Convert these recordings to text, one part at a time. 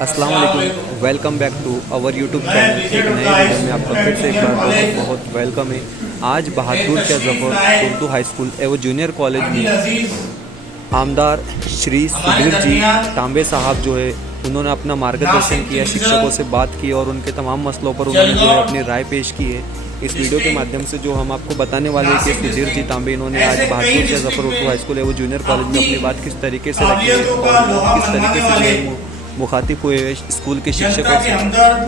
अस्सलाम वालेकुम, welcome back to our YouTube channel. एक नए वीडियो में आपका फिर से एक बार बहुत बहुत वेलकम है। आज बहादुर शाह जफर उर्दू हाई स्कूल एवं जूनियर कॉलेज में आमदार श्री सुधीर जी तांबे साहब जो है उन्होंने अपना मार्गदर्शन किया, शिक्षकों से बात की और उनके तमाम मसलों पर उन्होंने जो है अपनी राय पेश की है। इस वीडियो के माध्यम से जो हम आपको बताने वाले हैं कि सुधीर जी तांबे इन्होंने आज बहादुर शाह जफर उर्दू हाई स्कूल एवं जूनियर कॉलेज में अपनी बात किस तरीके से रखी है और किस तरीके से मुखातिब हुए स्कूल के शिक्षकों से।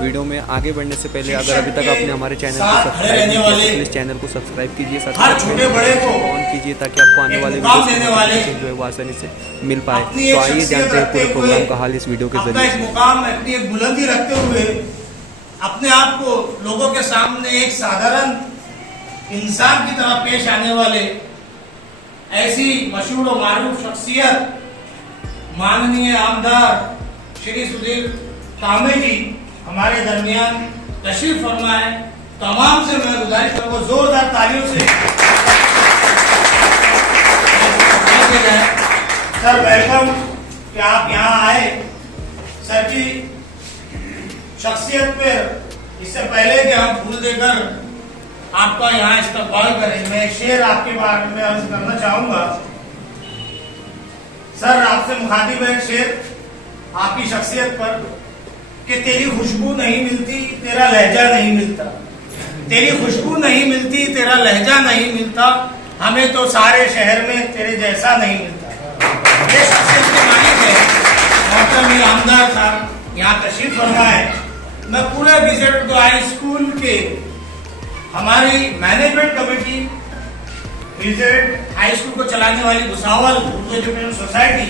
वीडियो में आगे बढ़ने से पहले अगर अभी तक आपने हमारे चैनल को सब्सक्राइब नहीं किया तो प्लीज़ चैनल को सब्सक्राइब कीजिए, साथ ऑन कीजिए ताकि आपको आने वाले वीडियो जो है वो आसानी से मिल पाए। तो आइए जानते हैं पूरे प्रोग्राम का हाल इस वीडियो के जरिए। मुकाम अपनी एक बुलंदी रखते हुए अपने आप को लोगों के सामने एक साधारण इंसान की तरह पेश आने वाले ऐसी मशहूर और मारूफ शख्सियत माननीय आमदार श्री सुधीर तांबे जी हमारे दरमियान तशरीफ फरमाए। तमाम से मैं गुजारिश करूंगा जोरदार तालियों से सर वेलकम कि आप यहाँ आए। सर की शख्सियत पर इससे पहले कि हम फूल देकर आपका यहाँ इस्तकबाल करें, मैं एक शेर आपके बारे में अर्ज करना चाहूंगा। सर आपसे मुखातिब है शेर आपकी शख्सियत पर कि तेरी खुशबू नहीं मिलती तेरा लहजा नहीं मिलता, तेरी खुशबू नहीं मिलती तेरा लहजा नहीं मिलता, हमें तो सारे शहर में तेरे जैसा नहीं मिलता। ये शख्सियत के मालिक है मोहतरम आमदार साहब यहाँ तशरीफ फरमा है। मैं पूरे विजिट उर्दू हाई स्कूल के हमारी management committee, visit high school को चलाने वाली भुसावल उर्दू एजुकेशन सोसाइटी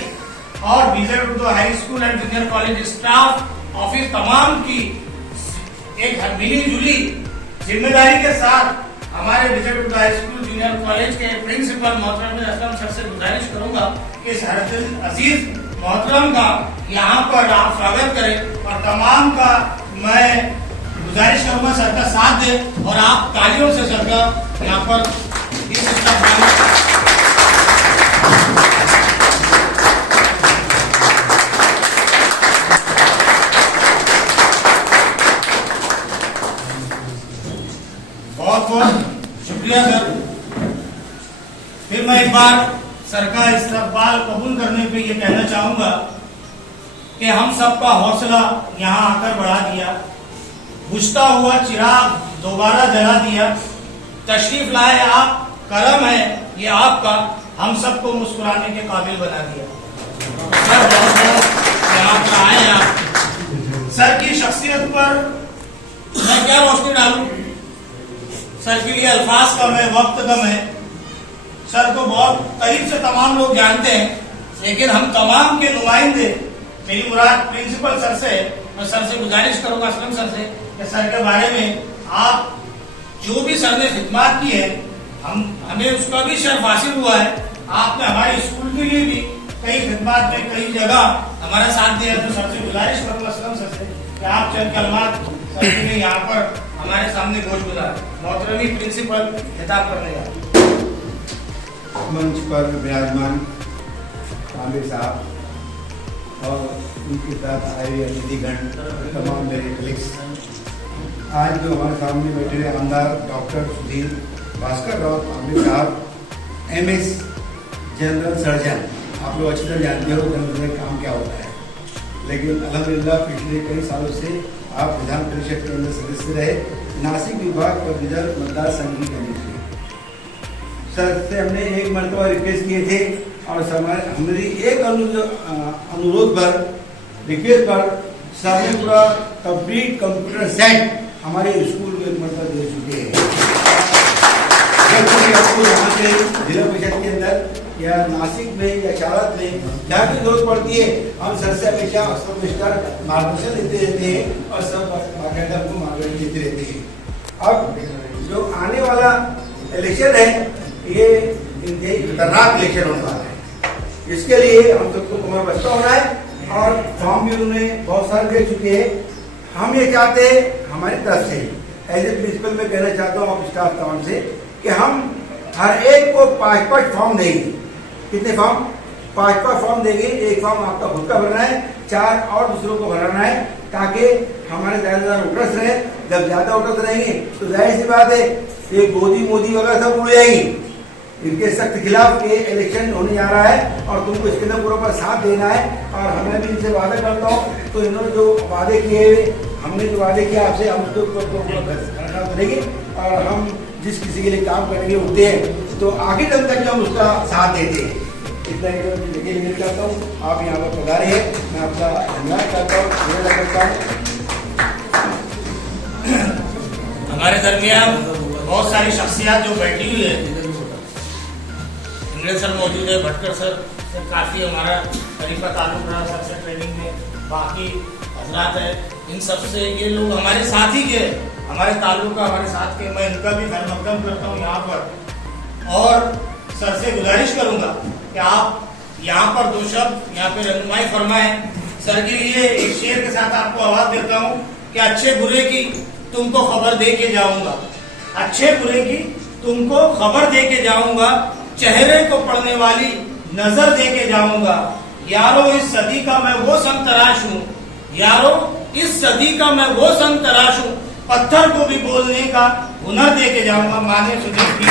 और visit Urdu high school and junior college staff office तमाम की एक मिली जुली जिम्मेदारी के साथ हमारे visit Urdu high school junior college के प्रिंसिपल मोहतरम असलम सर से गुजारिश करूंगा कि इस हरदिल अजीज मोहतरम का यहाँ पर आप स्वागत करें और तमाम का मैं गुजारिश करूंगा सर का साथ दे और आप तालियों से सर का यहाँ पर इस बहुत बहुत शुक्रिया सर। फिर मैं एक बार सर का इस्तकबाल कबूल करने पे ये कहना चाहूंगा कि हम सबका हौसला यहाँ आकर बढ़ा दिया, बुझता हुआ चिराग दोबारा जला दिया, तशरीफ लाए आप, करम है ये आपका, हम सबको मुस्कुराने के काबिल बना दिया। सर बहुत बहुत यहाँ पर आए आप। सर की शख्सियत पर मैं क्या रोशनी डालूं, सर के लिए अल्फाज कम है, वक्त कम है। सर को बहुत करीब से तमाम लोग जानते हैं, लेकिन हम तमाम के नुमाइंदे, मेरी मुराद प्रिंसिपल सर से, मैं सर से गुजारिश करूंगा असलम सर से कि सर के बारे में आप जो भी सर ने खिदमत की है हमें उसका भी शर्फ हासिल हुआ है। आपने हमारे स्कूल के लिए भी कई खिदमत में कई जगह हमारा साथ दिया, तो सर से गुजारिश करूंगा असलम सर से कि आप चंद कलमात सर ने यहाँ पर हमारे सामने गोश गुजार। मोहतरमी प्रिंसिपल खिताब करने का मंच पर विराजमान तांबे साहब और उनके साथ आए अतिथिगण, तमाम मेरे कलीग्स, आज जो हमारे सामने बैठे आमदार डॉक्टर सुधीर भास्कर राव तांबे साहब MS जनरल सर्जन, आप लोग अच्छी तरह जानते हो जनरल सर्जन काम क्या होता है, लेकिन अल्हम्दुलिल्लाह पिछले कई सालों से आप विधान परिषद के अंदर सदस्य रहे, नासिक विभाग और रिजर्व मतदार संघ की कमेटी। सर से हमने एक मरतबा रिक्वेस्ट किए थे और हमारी एक अनुरोध पर रिक्वेस्ट पर सर ने पूरा कंप्लीट कंप्यूटर सेट हमारे स्कूल को एक मरतबा दे चुके हैं। आपको यहाँ से जिला परिषद के अंदर या नासिक में या शारद में जहाँ भी जरूरत पड़ती है हम सर से हमेशा मार्गदर्शन देते रहते हैं और सब बाकायदा को मार्गदर्शन देते रहते हैं। अब जो आने वाला इलेक्शन है ये इंतहाई खतरनाक इलेक्शन होने वाला है, इसके लिए हम सबको कमर बस्ता होना है और फॉर्म भी उन्होंने बहुत सारे दे चुके हैं। हम ये चाहते हैं हमारी तरफ से एज ए प्रिंसिपल मैं कहना चाहता हूँ आप स्टाफ तमाम से कि हम हर एक को 5-5 फॉर्म देंगे। कितने फॉर्म? 5 फॉर्म देंगे, 1 फॉर्म आपका खुद का भरना है, 4 और दूसरों को भराना है, ताकि हमारे ज्यादा वोटर्स रहे। जब ज्यादा वोटर्स रहेंगे तो जाहिर सी बात है ये मोदी वगैरह सब उड़ जाएंगी। इनके सख्त खिलाफ ये इलेक्शन होने जा रहा है और तुमको इसके अंदर पूरा साथ देना है। और हमें भी इनसे वादा करता हूँ, तो इन्होंने जो वादे किए हुए, हमने जो वादे किया आपसे, हम उसको करेंगे और हम जिस किसी के लिए काम करने के लिए उठते हैं तो आखिर दम तक हम उसका साथ देते हैं। इतना ही करता हूँ। आप यहाँ पर पधारे हैं, मैं आपका धन्यवाद करता हूँ। हमारे दरमियान बहुत सारी शख्सियत जो बैठी हुई है, इंग्लिश सर मौजूद है, भटकर सर से काफ़ी हमारा तरीका ताल्लुक रहा सर से ट्रेनिंग में, बाकी हजरात है, इन सब से ये लोग हमारे साथ ही के, हमारे ताल्लुक का हमारे साथ के, मैं इनका भी खैर मकदम करता हूँ यहाँ पर। और सर से गुजारिश करूँगा कि आप यहाँ पर 2 शब्द यहाँ पे रहनुमाई फरमाएं। सर के लिए एक शेर के साथ आपको आवाज देता हूँ कि अच्छे बुरे की तुमको खबर दे के जाऊंगा, अच्छे बुरे की तुमको खबर दे के जाऊंगा, चेहरे को पढ़ने वाली नजर दे के जाऊंगा। यारो इस सदी का मैं वो संग तराश हूँ, यारो इस सदी का मैं वो संग तराश हूँ, पत्थर को भी बोलने का हुनर दे के जाऊंगा। माने सुधीर की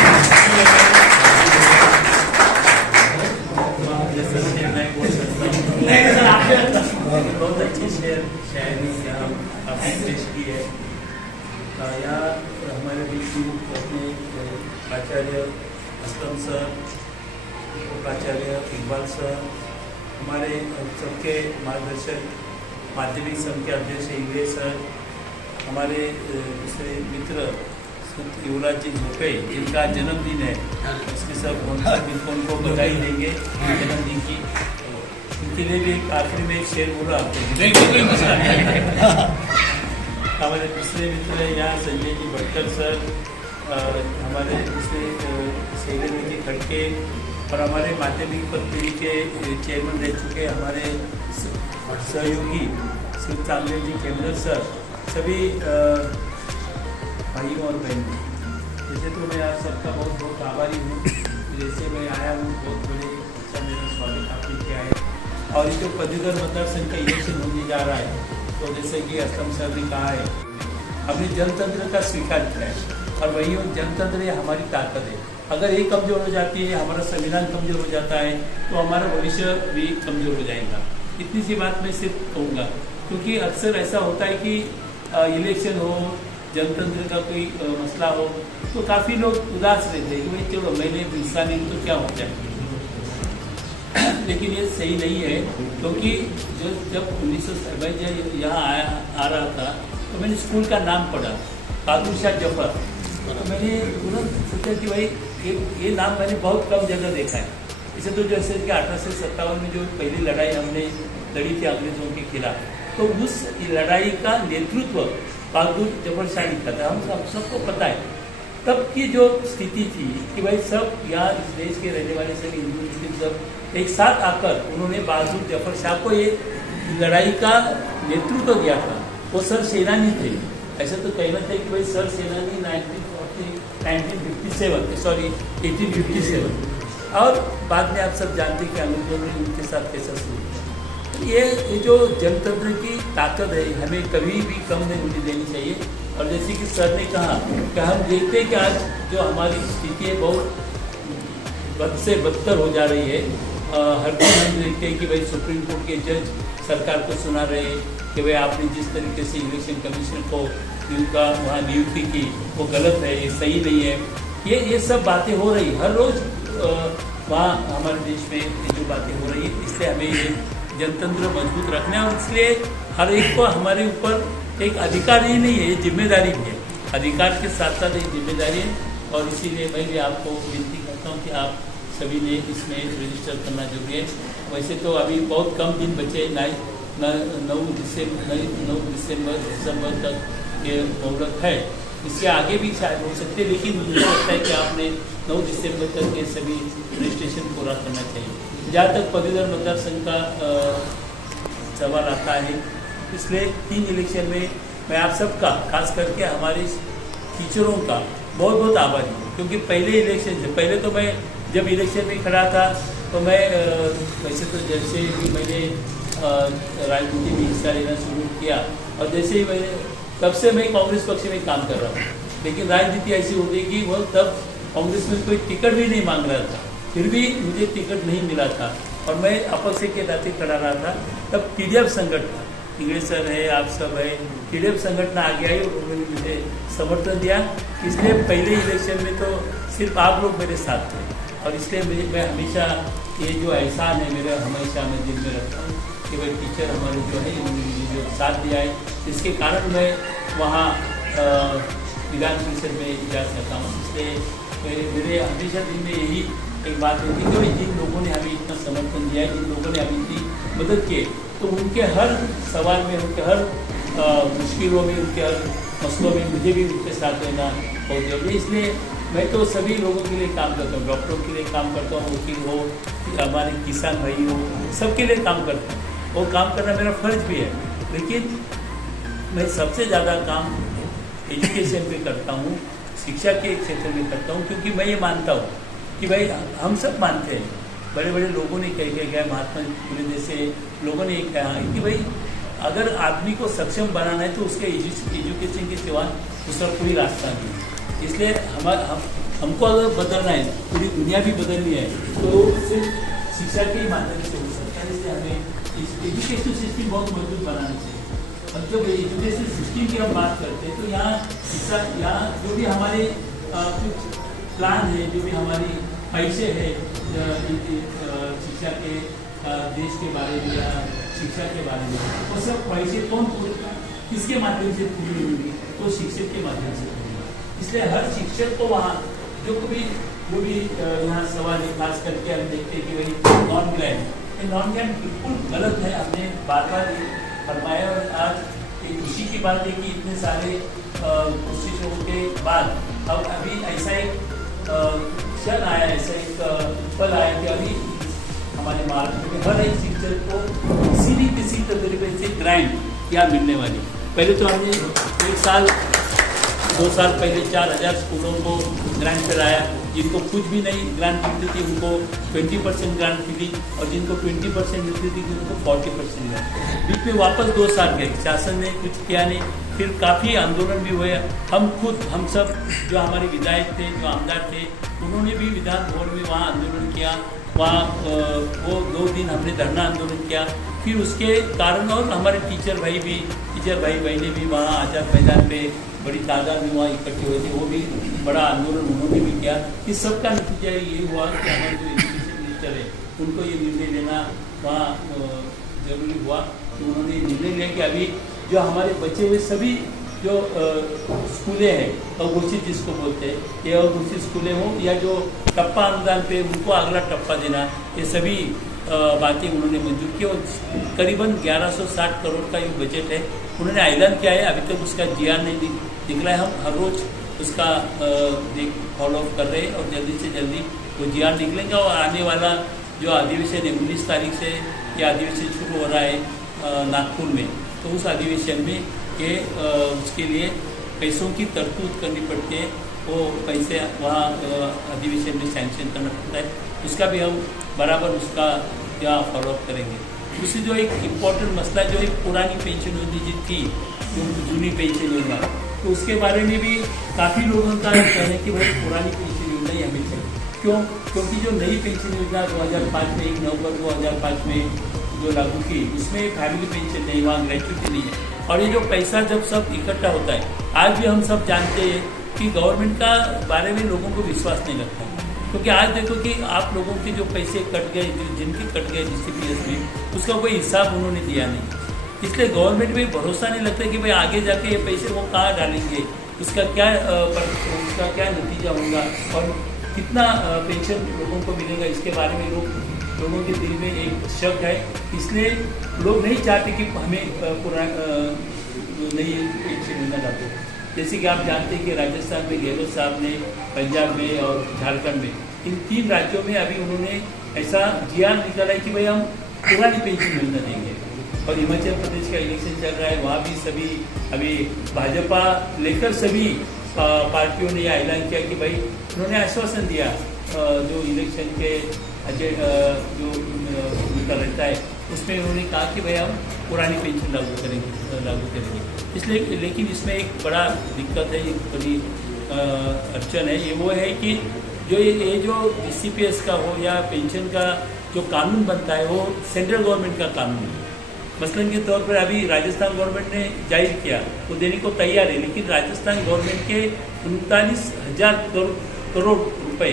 बहुत अच्छे शायरी आपने पेश की है। यहाँ हमारे बीच अपने आचार्य असलम सर, आचार्य इकबाल सर, हमारे सबके मार्गदर्शक माध्यमिक संघ के अध्यक्ष इंग्लिश सर, हमारे दूसरे मित्र युवराज जी भोपे, जिनका जन्मदिन है, इसके सब उनको बधाई देंगे जन्मदिन की। इनके लिए भी एक आखिरी में एक शेर बोला हमारे दूसरे मित्र यहाँ संजय जी भटकर सर, हमारे दूसरे शैलेंद्र जी खड़के और हमारे माध्यमिक पद्धति के चेयरमैन रह चुके हमारे सहयोगी श्री चांदे जी केमलर सर, सभी भाइयों और बहनों, जैसे तो मैं आप सबका बहुत बहुत आभारी हूँ। जैसे मैं आया हूँ, बहुत बड़े अच्छा मेरा स्वागत आपने किया है। और ये जो पदवीधर मतदार संघ का इलेक्शन होने जा रहा है, तो जैसे कि असलम सर ने कहा है, हमने जनतंत्र का स्वीकार किया है और वही जनतंत्र ये हमारी ताकत है। अगर ये कमज़ोर हो जाती है, हमारा संविधान कमज़ोर हो जाता है, तो हमारा भविष्य भी कमज़ोर हो जाएगा। इतनी सी बात मैं सिर्फ कहूँगा, क्योंकि अक्सर ऐसा होता है कि इलेक्शन हो, जनतंत्र का कोई मसला हो, तो काफ़ी लोग उदास रहते हैं कि भाई चलो मैंने हिस्सा नहीं तो क्या हो जाए। लेकिन ये सही नहीं है, क्योंकि जब 1970 यहाँ आ रहा था तो मैंने स्कूल का नाम पढ़ा, बहादुर शाह जफर, तो मैंने तुरंत सोचा कि भाई ये नाम मैंने बहुत कम जगह देखा है। इसे तो जैसे कि 1857 में जो पहली लड़ाई हमने लड़ी थी अंग्रेजों के खिलाफ, तो उस लड़ाई का नेतृत्व बहादुर जफर शाह ने किया था। हम सबको पता है तब की जो स्थिति थी कि भाई सब यहाँ इस देश के रहने वाले सभी हिंदू मुस्लिम सब एक साथ आकर उन्होंने बहादुर जफर शाह को ये लड़ाई का नेतृत्व दिया था। वो सर सेनानी थे, ऐसा तो कहना था कि भाई सर सेनानी 1857 और बाद में आप सब जानते हैं कि अंग्रेजों ने उनके साथ कैसा शुरू किया। ये जो जनतंत्र की ताकत है, हमें कभी भी कम नहीं होने देनी चाहिए। और जैसे कि सर ने कहा कि हम देखते हैं कि आज जो हमारी स्थिति है बहुत बद से बदतर हो जा रही है। हर दिन हम देखते हैं कि भाई सुप्रीम कोर्ट के जज सरकार को सुना रहे हैं कि भाई आपने जिस तरीके से इलेक्शन कमीशन को उनका वहाँ नियुक्ति की वो गलत है, ये सही नहीं है। ये सब बातें हो रही हर रोज़ वहाँ हमारे देश में जो बातें हो रही है, इसलिए हमें ये जनतंत्र मजबूत रखना है। और इसलिए हर एक को हमारे ऊपर एक अधिकार ही नहीं है, ये जिम्मेदारी भी है। अधिकार के साथ साथ एक जिम्मेदारी है। और इसीलिए मैं भी आपको विनती करता हूँ कि आप सभी ने इसमें रजिस्टर करना जरूरी है। वैसे तो अभी बहुत कम दिन बचे, 9 दिसंबर तक ये मोहलत है। इससे आगे भी शायद हो सकते, लेकिन मुझे लगता है कि आपने 9 दिसंबर तक ये सभी रजिस्ट्रेशन पूरा करना चाहिए। जहाँ तक पदवीधर मतदार संघ का सवाल आता है, इसलिए 3 इलेक्शन में मैं आप सबका, खास करके हमारे टीचरों का बहुत बहुत आभारी हूँ। क्योंकि पहले इलेक्शन से पहले तो मैं जब इलेक्शन में खड़ा था तो मैं वैसे तो जैसे ही मैंने राजनीति में हिस्सा लेना शुरू किया और जैसे ही मैंने तब से मैं कांग्रेस पक्ष में काम कर रहा हूँ, लेकिन राजनीति ऐसी हो गई कि वह तब कांग्रेस में कोई टिकट भी नहीं मांग रहा था, फिर भी मुझे टिकट नहीं मिला था और मैं अपक्ष के नाते खड़ा रहा था। तब TDF संगठन, इंग्लिश सर है, आप सब है, TDF संगठन आगे आई और उन्होंने मुझे समर्थन दिया। इसलिए पहले इलेक्शन में तो सिर्फ आप लोग मेरे साथ थे और इसलिए मैं हमेशा ये जो एहसान है मेरा हमेशा मैं दिल में रखता हूँ कि भाई टीचर हमारे जो है उन्होंने मुझे जो साथ दिया है, जिसके कारण मैं वहाँ विधान परिषद में जा सकता हूँ। इसलिए मेरे हमेशा दिल में यही एक बात है कि भाई जिन लोगों ने हमें इतना समर्थन दिया है, जिन लोगों ने हमें इतनी मदद की, तो उनके हर सवाल में, उनके हर मुश्किलों में, उनके हर मसलों में मुझे भी उनके साथ रहना बहुत जरूरी है। इसलिए मैं तो सभी लोगों के लिए काम करता हूँ, डॉक्टरों के लिए काम करता हूँ, वकील हो, हमारे किसान भाई हो, सबके लिए काम करता हूँ और काम करना मेरा फर्ज भी है। लेकिन मैं सबसे ज़्यादा काम एजुकेशन पे करता हूँ, शिक्षा के क्षेत्र में करता हूँ, क्योंकि मैं ये मानता हूँ कि भाई हम सब मानते हैं, बड़े बड़े लोगों ने कह के गया, महात्मा फुले जैसे लोगों ने कहा है कि भाई अगर आदमी को सक्षम बनाना है तो उसके एजुकेशन के सिवा दूसरा कोई रास्ता नहीं है। इसलिए हमको अगर बदलना है, पूरी दुनिया भी बदलनी है, तो सिर्फ शिक्षा के ही माध्यम से हो सकता है। इसलिए हमें एजुकेशन सिस्टम बहुत मजबूत बनाना चाहिए। अब जब एजुकेशन सिस्टम की हम बात करते हैं तो यहाँ शिक्षा, यहाँ जो भी हमारे कुछ प्लान है, जो भी हमारी पैसे है शिक्षा के देश के बारे में या शिक्षा के बारे में, वो सब पैसे कौन पूरे किसके माध्यम से पूरी होंगी? तो शिक्षक के माध्यम से पूरी। इसलिए हर शिक्षक को वहाँ जो भी यहाँ सवाल है, खास करके हम देखते हैं कि भाई नॉन ग्रैंड बिल्कुल गलत है। हमने बार बार फरमाया और आज एक खुशी की बात है कि इतने सारे कोशिशों के बाद अब अभी ऐसा एक क्षण आया, ऐसा एक पल आया कि अभी हमारे महाराष्ट्र में हर एक शिक्षक को किसी भी किसी तरीके से ग्रांट या मिलने वाली। पहले तो हमने 2 साल पहले 4000 स्कूलों को ग्रांट कराया, जिनको कुछ भी नहीं ग्रांट मिलती थी उनको 20% ग्रांट मिली और जिनको 20% मिलती थी उनको 40% ग्रांट। बीच में वापस 2 साल गए, शासन ने कुछ किया नहीं, फिर काफ़ी आंदोलन भी हुए। हम सब जो हमारे विधायक थे, जो आमदार थे, उन्होंने भी विधान भवन में वहाँ आंदोलन किया। वहाँ वो 2 दिन हमने धरना आंदोलन किया। फिर उसके कारण और हमारे टीचर भाई बहनें भी वहाँ आज़ाद मैदान पे बड़ी तादाद में वहाँ इकट्ठे हुए थे, वो भी बड़ा आंदोलन उन्होंने भी किया। इस सब का नतीजा ये हुआ कि हमारे जो एजुकेशन मिनिस्टर है उनको ये निर्णय लेना वहाँ जरूरी हुआ कि उन्होंने निर्णय लिया कि अभी जो हमारे बचे हुए सभी जो स्कूलें हैं अघोषित जिसको बोलते हैं, ये अघोषित स्कूलें हों या जो टप्पा अनुदान पे उनको अगला टप्पा देना, ये सभी बातें उन्होंने मंजूर की और करीबन 1160 करोड़ का ये बजट है। उन्होंने ऐलान किया है, अभी तक उसका GR नहीं निकला है। हम हर रोज़ उसका फॉलो अप कर रहे हैं और जल्दी से जल्दी वो GR निकलेंगे और आने वाला जो अधिवेशन है 19 तारीख से ये अधिवेशन शुरू हो रहा है नागपुर में, तो उस अधिवेशन में ये उसके लिए पैसों की तरतूद करनी पड़ती है, वो पैसे वहाँ अधिवेशन में सैंक्शन करना पड़ता है। उसका भी हम बराबर उसका यहाँ फॉलोअप करेंगे। दूसरी जो एक इम्पोर्टेंट मसला जो एक पुरानी पेंशन योजना जी थी, जो जूनी पेंशन योजना, तो उसके बारे में भी काफ़ी लोगों का कहना है कि भाई पुरानी पेंशन योजना ही हमें चाहिए। क्यों? क्योंकि जो नई पेंशन योजना 2005 में 1 नवंबर 2005 में जो लागू की, उसमें फैमिली पेंशन नहीं, वहाँ ग्रेच्युटी नहीं है। और ये जो पैसा जब सब इकट्ठा होता है, आज भी हम सब जानते हैं कि गवर्नमेंट का बारे में लोगों को विश्वास नहीं लगता, क्योंकि आज देखो कि आप लोगों के जो पैसे कट गए, जिनके कट गए DCPS में, उसका कोई हिसाब उन्होंने दिया नहीं। इसलिए गवर्नमेंट में भरोसा नहीं लगता कि भाई आगे जाके ये पैसे वो कहाँ डालेंगे, उसका क्या नतीजा होगा और कितना पेंशन लोगों को मिलेगा, इसके बारे में लोगों के दिल में एक शक है। इसलिए लोग नहीं चाहते कि हमें नई पेंशन योजना लागू। जैसे कि आप जानते हैं कि राजस्थान में गहलोत साहब ने, पंजाब में और झारखंड में, इन 3 राज्यों में अभी उन्होंने ऐसा GR निकाला है कि भाई हम पुरानी पेंशन योजना देंगे। और हिमाचल प्रदेश का इलेक्शन चल रहा है, वहाँ भी सभी अभी भाजपा लेकर सभी पार्टियों ने यह ऐलान किया कि भाई उन्होंने आश्वासन दिया जो इलेक्शन के जो उनका रहता है उसमें उन्होंने कहा कि भाई हम पुरानी पेंशन लागू करेंगे। इसलिए लेकिन इसमें एक बड़ा दिक्कत है, एक बड़ी अड़चन है, ये वो है कि जो ये जो CPS का हो या पेंशन का जो कानून बनता है वो सेंट्रल गवर्नमेंट का कानून है। मसलन के तौर पर अभी राजस्थान गवर्नमेंट ने जाहिर किया, वो देने को तैयार है, लेकिन राजस्थान गवर्नमेंट के 39,000 करोड़ रुपए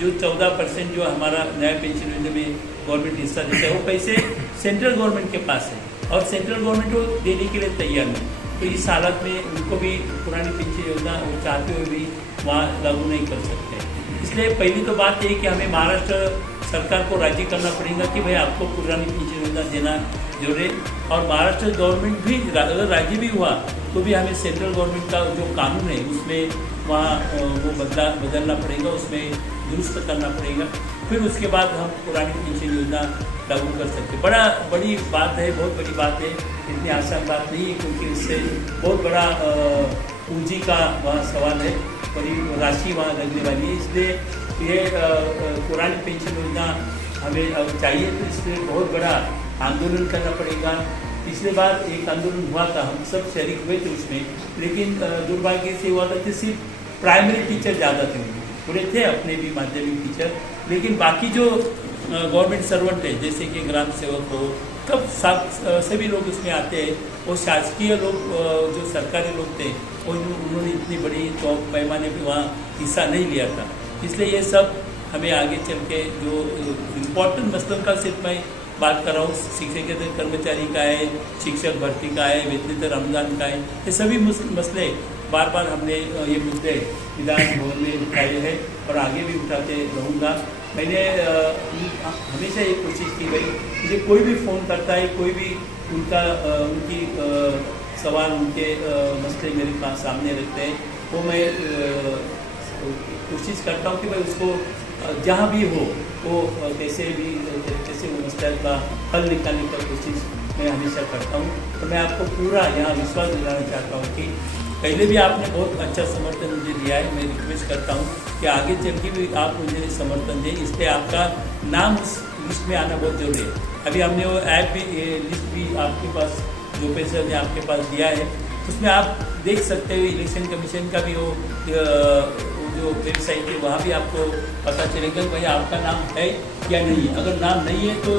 जो 14% जो हमारा नया पेंशन योजना में गवर्नमेंट हिस्सा देता है वो पैसे सेंट्रल गवर्नमेंट के पास है और सेंट्रल गवर्नमेंट वो देने के लिए तैयार नहीं। तो इस हालत में उनको भी पुरानी पेंशन योजना वो चाहते हुए भी वहाँ लागू नहीं कर सकते। इसलिए पहली तो बात यही कि हमें महाराष्ट्र सरकार को राजी करना पड़ेगा कि भाई आपको पुरानी पेंशन योजना देना जरूरी, और महाराष्ट्र गवर्नमेंट भी अगर राजी भी हुआ तो भी हमें सेंट्रल गवर्नमेंट का जो कानून है उसमें वहाँ वो बदलना पड़ेगा, उसमें दुरुस्त करना पड़ेगा, फिर उसके बाद हम पुरानी पेंशन योजना लागू कर सकते। बड़ी बात है, बहुत बड़ी बात है, इतनी आसान बात नहीं है, क्योंकि इससे बहुत बड़ा पूंजी का वहाँ सवाल है, बड़ी राशि वहाँ लगने वाली है। इसलिए ये पुरानी पेंशन योजना हमें चाहिए, तो इसलिए बहुत बड़ा आंदोलन करना पड़ेगा। पिछले बार एक आंदोलन हुआ था, हम सब शरीक हुए थे उसमें, लेकिन दुर्भाग्य से हुआ था कि सिर्फ प्राइमरी टीचर ज़्यादा थे, पूरे थे अपने भी माध्यमिक टीचर, लेकिन बाकी जो गवर्नमेंट सर्वेंट है जैसे कि ग्राम सेवक हो, तब सभी लोग उसमें आते हैं। वो शासकीय लोग जो सरकारी लोग थे वो उन्होंने इतनी बड़ी पैमाने पर वहाँ हिस्सा नहीं लिया था। इसलिए ये सब हमें आगे चल के जो इम्पोर्टेंट मसलों का सिर्फ मैं बात कर रहा हूँ, शिक्षकेतर कर्मचारी का है, शिक्षक भर्ती का है, वेतनेतर अनुदान का है, ये सभी मसले बार बार हमने ये मुद्दे विधान भवन में उठाए हैं और आगे भी उठाते रहूँगा। मैंने हमेशा ये कोशिश की भाई मुझे कोई भी फ़ोन करता है, कोई भी उनकी सवाल, उनके मसले मेरे पास सामने रखते हैं, वो मैं कोशिश करता हूँ कि भाई उसको जहाँ भी हो वो कैसे वो मसले का हल निकालने की कोशिश मैं हमेशा करता हूँ। तो मैं आपको पूरा यहाँ विश्वास दिलाना चाहता हूँ कि पहले भी आपने बहुत अच्छा समर्थन मुझे दिया है, मैं रिक्वेस्ट करता हूँ कि आगे चल के भी आप मुझे समर्थन दें, इसलिए आपका नाम उस लिस्ट में आना बहुत जरूरी है। अभी हमने वो ऐप भी लिस्ट भी आपके पास जो पैसा ने आपके पास दिया है उसमें आप देख सकते हो, इलेक्शन कमीशन का भी वो जो वेबसाइट है वहाँ भी आपको पता चलेगा कि भाई आपका नाम है या नहीं है। अगर नाम नहीं है तो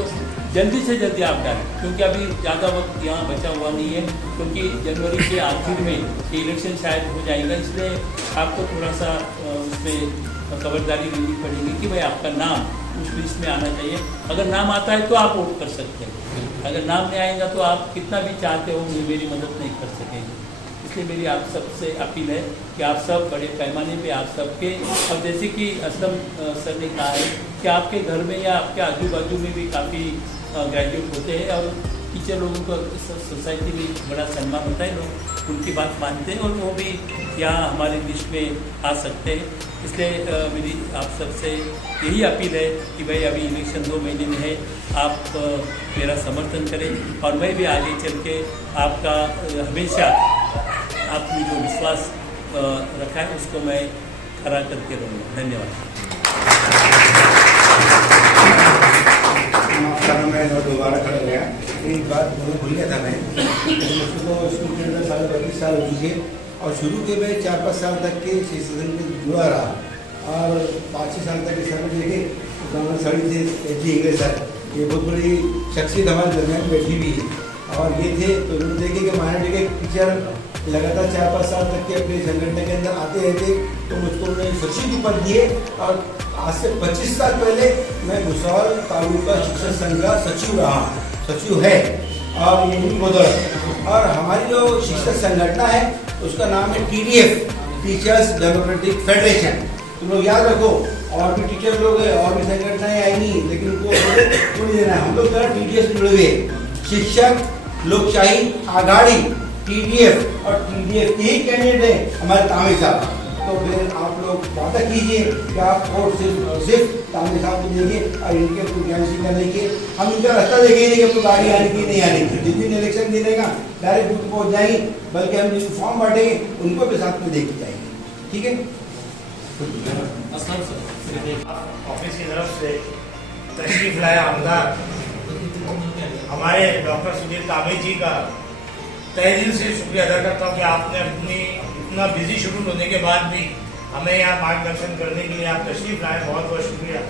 जल्दी से जल्दी आप डालें, क्योंकि अभी ज़्यादा वक्त यहाँ बचा हुआ नहीं है, क्योंकि जनवरी के आखिर में इलेक्शन शायद हो जाएगा। इसलिए आपको थोड़ा सा उसमें खबरदारी लेनी पड़ेगी कि भाई आपका नाम उस लिस्ट में आना चाहिए। अगर नाम आता है तो आप वोट कर सकते हैं, अगर नाम नहीं आएगा तो आप कितना भी चाहते हो मेरी मदद नहीं कर सकेंगे। इसलिए मेरी आप सबसे अपील है कि आप सब बड़े पैमाने पे आप सबके, और जैसे कि असलम सर ने कहा है कि आपके घर में या आपके आजू बाजू में भी काफ़ी ग्रेजुएट होते हैं और टीचर लोगों का सोसाइटी में बड़ा सम्मान होता है, लोग उनकी बात मानते हैं और वो भी यहाँ हमारे लिस्ट में आ सकते हैं। इसलिए मेरी आप सबसे यही अपील है कि भाई अभी इलेक्शन 2 महीने में है, आप मेरा समर्थन करें और मैं भी आगे चल के आपका हमेशा आपने जो विश्वास रखा है उसको मैं खरा करके रहूँगा। धन्यवाद। मैं दोबारा खड़ा गया, एक बात भूल गया था मैं, मुझको स्कूल के अंदर 32 साल हो चुके और शुरू के मैं 4-5 साल तक के सदन में जुड़ा रहा और 5-6 साल तक के सर देखे तो सड़ी थे एजी इंग्लिश सर, ये बहुत बड़ी शख्सियत हमारे दरमियान बैठी हुई है और ये थे तो उन्होंने देखे कि माइनॉरिटी के टीचर लगातार 4-5 साल तक के अपने संगठन के अंदर आते रहते, तो मुझको उन्होंने सचिव पद दिए और आज से 25 साल पहले मैं भुसावल तालुका शिक्षक संघ का सचिव है और ये बदौलत। और हमारी जो शिक्षक संगठन है उसका नाम है TDF, टीचर्स डेमोक्रेटिक फेडरेशन। तुम लोग याद रखो, और भी टीचर लोग हैं और भी संगठनाएं आएंगी, लेकिन उनको नहीं देना है। हम लोग TDF से जुड़े हुए शिक्षक लोकशाही आघाड़ी TDF और TDF के ही कैंडिडेट है हमारे तामिर साहब। तो फिर आप लोग वादा कीजिए कि आप वोट सिर्फ तामिर साहब को देंगे और इनके ज्ञान सिंह का देंगे। हम इनका रास्ता देखेंगे कि आपको गाड़ी आने की नहीं आने की, जिस दिन इलेक्शन देने का डायरेक्ट बूथ पहुँच जाएंगे, बल्कि हम जिस फॉर्म बांटेंगे उनको भी साथ में देके जाएंगे। ठीक है, ऑफिस की तरफ से तशरीफ लाए आमदार हमारे डॉक्टर सुधीर कामे जी का तहे दिल से शुक्रिया अदा करता हूँ कि आपने अपनी इतना बिजी शेड्यूल होने के बाद भी हमें यहाँ मार्गदर्शन करने के लिए आप तशरीफ लाए, बहुत बहुत शुक्रिया।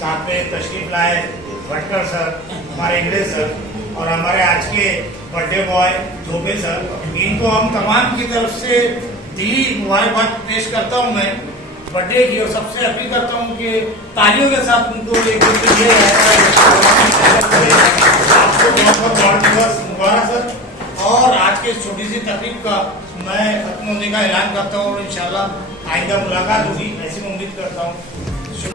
साथ में तशरीफ लाए भटकर सर, हमारे इंग्रेज सर और हमारे आज के बर्थडे बॉय धोबे सर, इनको हम तमाम की तरफ से दिली मुबारकबाद पेश करता हूँ मैं बर्थडे की, और सबसे अपील करता हूँ कि तालियों के साथ उनको एक आपको बहुत बहुत दिवस मुबारक सर। और आज के छोटी सी तकरीब का मैं खत्म होने का ऐलान करता हूँ और इंशाल्लाह आइंदा मुलाकात होगी ऐसी मैं उम्मीद करता हूँ।